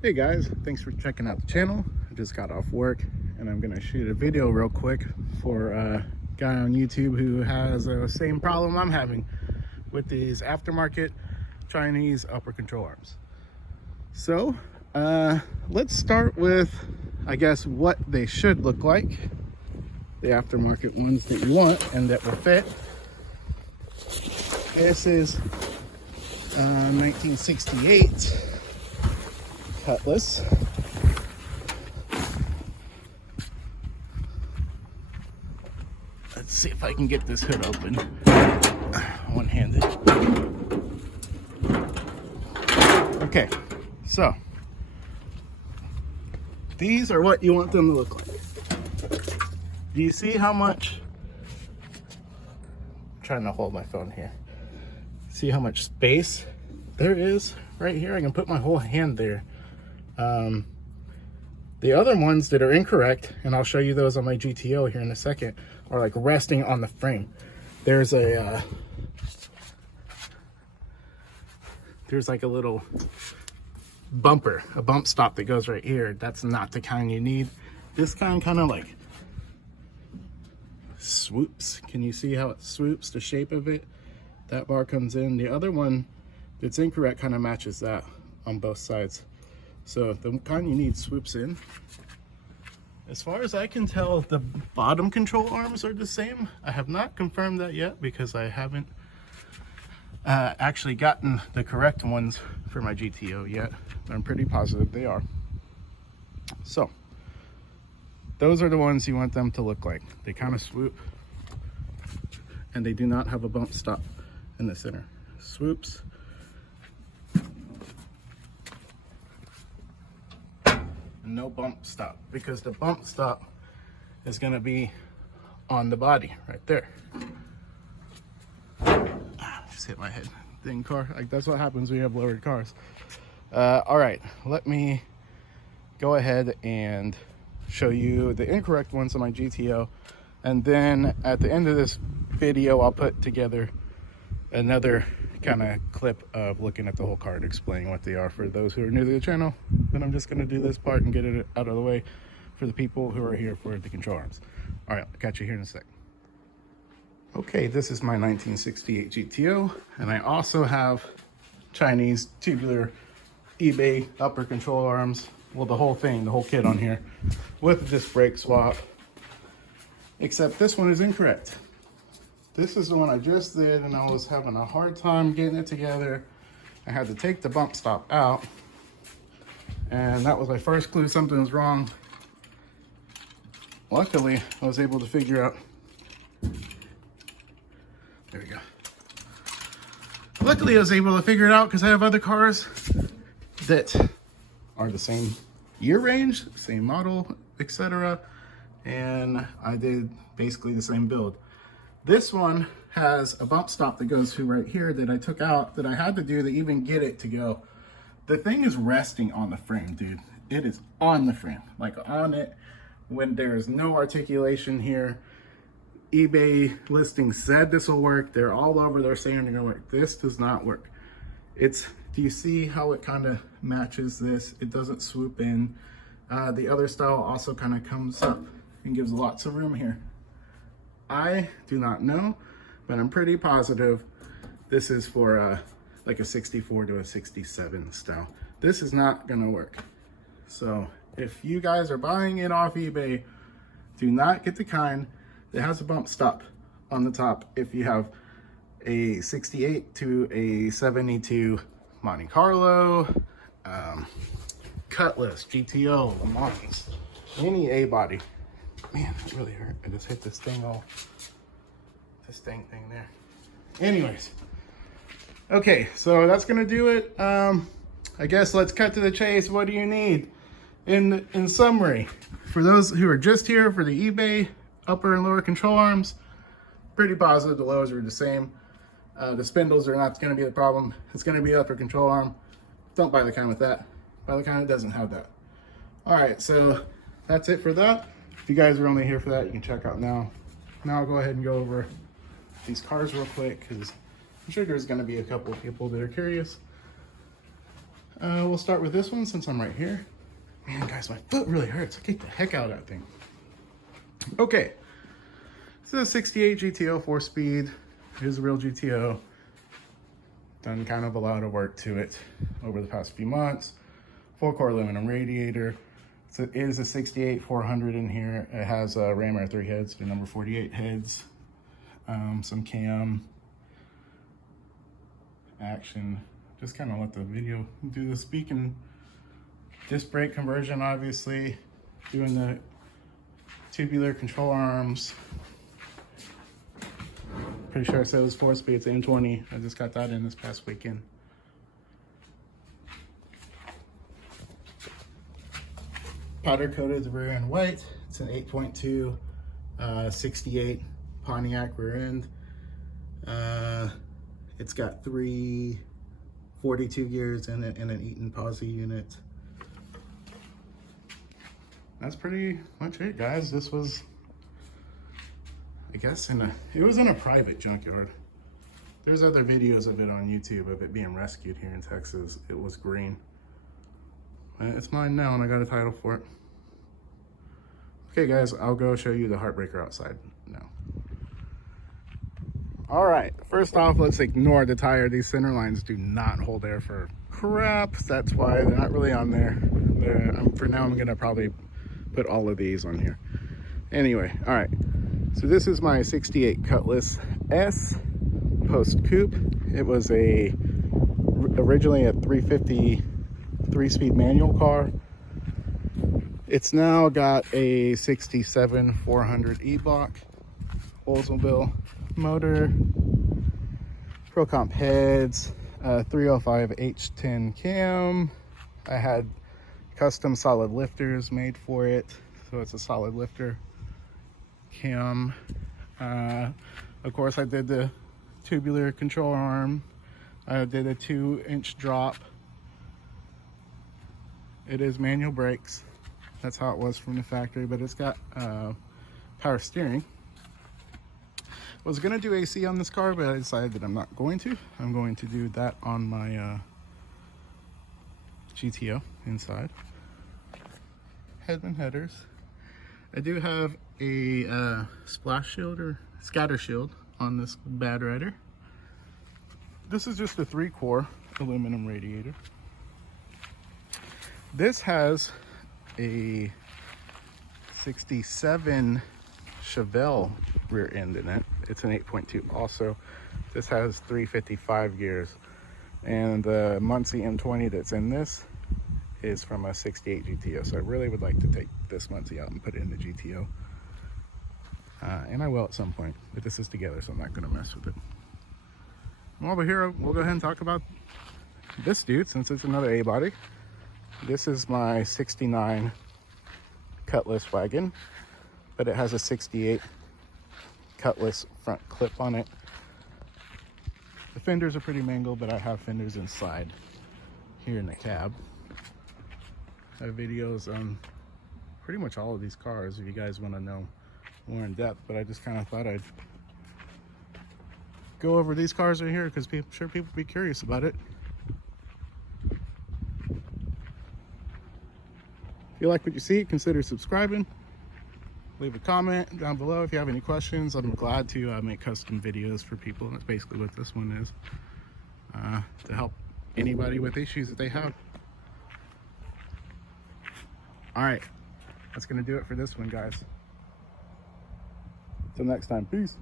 Hey guys, thanks for checking out the channel. I just got off work and I'm gonna shoot a video real quick for a guy on YouTube who has the same problem I'm having with these aftermarket Chinese upper control arms. So let's start with, I guess, what they should look like. The aftermarket ones that you want and that will fit. This is 1968 Cutlass. Let's see if I can get this hood open one-handed. Okay, so these are what you want them to look like. Do you see how much? I'm trying to hold my phone here. See how much space there is right here? I can put my whole hand there. The other ones that are incorrect, and I'll show you those on my GTO here in a second, are like resting on the frame. There's a there's like a little bumper, a bump stop that goes right here. That's not the kind you need. This kind of like swoops. Can you see how it swoops, the shape of it? That bar comes in. The other one that's incorrect kind of matches that on both sides. So the kind you need swoops in. As far as I can tell, the bottom control arms are the same. I have not confirmed that yet because I haven't actually gotten the correct ones for my GTO yet. I'm pretty positive they are. So those are the ones you want them to look like. They kind of swoop and they do not have a bump stop in the center. Swoops. No bump stop, because the bump stop is going to be on the body right there. Just hit my head. Dang car. Like, that's what happens when you have lowered cars. All right, let me go ahead and show you the incorrect ones on my GTO, and then at the end of this video I'll put together another kind of clip of looking at the whole car and explaining what they are for those who are new to the channel. Then I'm just going to do this part and get it out of the way for the people who are here for the control arms. All right, I'll catch you here in a sec. Okay, this is my 1968 GTO, and I also have Chinese tubular eBay upper control arms. Well, the whole thing, the whole kit on here, with this brake swap, except this one is incorrect. This is the one I just did, and I was having a hard time getting it together. I had to take the bump stop out, and that was my first clue something was wrong. Luckily, I was able to figure out, there we go. Luckily, I was able to figure it out because I have other cars that are the same year range, same model, etc. And I did basically the same build. This one has a bump stop that goes through right here that I took out, that I had to do to even get it to go. The thing is resting on the frame, dude. It is on the frame, like on it, when there is no articulation here. eBay listing said this will work. They're all over, they're saying they're gonna work. This does not work. Do you see how it kind of matches this? It doesn't swoop in. The other style also kind of comes up and gives lots of room here. I do not know, but I'm pretty positive this is for like a 64 to a 67 style. This is not gonna work. So if you guys are buying it off eBay, do not get the kind that has a bump stop on the top if you have a 68 to a 72 Monte Carlo, Cutlass, GTO, Le Mans, any A body. Man, that really hurt. I just hit this thing thing there. Anyways, okay, so that's gonna do it. I guess let's cut to the chase. What do you need? In summary, for those who are just here for the eBay upper and lower control arms, pretty positive the lows are the same. The spindles are not gonna be the problem. It's gonna be upper control arm. Don't buy the kind with that. Buy the kind that doesn't have that. All right, so that's it for that. If you guys are only here for that, you can check out now. Now I'll go ahead and go over these cars real quick because I'm sure there's going to be a couple of people that are curious. We'll start with this one since I'm right here. Man, guys, my foot really hurts. I kicked the heck out of that thing. Okay. This is a 68 GTO 4-speed. Here's a real GTO. Done kind of a lot of work to it over the past few months. 4-core aluminum radiator. It is a 68 400 in here. It has a Ram Air 3 heads, the number 48 heads. Some cam action. Just kind of let the video do the speaking. Disc brake conversion, obviously. Doing the tubular control arms. Pretty sure I said it was 4-speed, it's M20. I just got that in this past weekend. Powder coated the rear end white. It's an 8.2 68 Pontiac rear end. It's got 3 42 gears in it and an Eaton posi unit. That's pretty much it, guys. This was, I guess, it was in a private junkyard. There's other videos of it on YouTube of it being rescued here in Texas. It was green. It's mine now and I got a title for it. Okay guys, I'll go show you the heartbreaker outside now. All right, first off, let's ignore the tire. These center lines do not hold air for crap. That's why they're not really on there. For now, I'm gonna probably put all of these on here. Anyway, all right. So this is my 68 Cutlass S post coupe. It was originally a 350 3-speed manual car. It's now got a 67 400 E-block Oldsmobile motor, Pro Comp heads, 305 H10 cam. I had custom solid lifters made for it, so it's a solid lifter cam. Of course, I did the tubular control arm. I did a 2-inch drop. It is manual brakes. That's how it was from the factory, but it's got power steering. I was gonna do AC on this car, but I decided that I'm not going to. I'm going to do that on my GTO inside. Headman headers. I do have a splash shield or scatter shield on this Bad Rider. This is just a 3-core aluminum radiator. This has a 67 Chevelle rear end in it. It's an 8.2 also. This has 355 gears. And the Muncie M20 that's in this is from a 68 GTO. So I really would like to take this Muncie out and put it in the GTO. And I will at some point, but this is together, so I'm not gonna mess with it. Well, but here, we'll go ahead and talk about this dude, since it's another A-body. This is my 69 Cutlass wagon, but it has a 68 Cutlass front clip on it. The fenders are pretty mangled, but I have fenders inside here in the cab. I have videos on pretty much all of these cars if you guys want to know more in depth, but I just kind of thought I'd go over these cars right here because I'm sure people be curious about it. If you like what you see, consider subscribing. Leave a comment down below if you have any questions. I'm glad to make custom videos for people. That's basically what this one is, to help anybody with issues that they have. All right, that's gonna do it for this one, guys. Until next time, peace.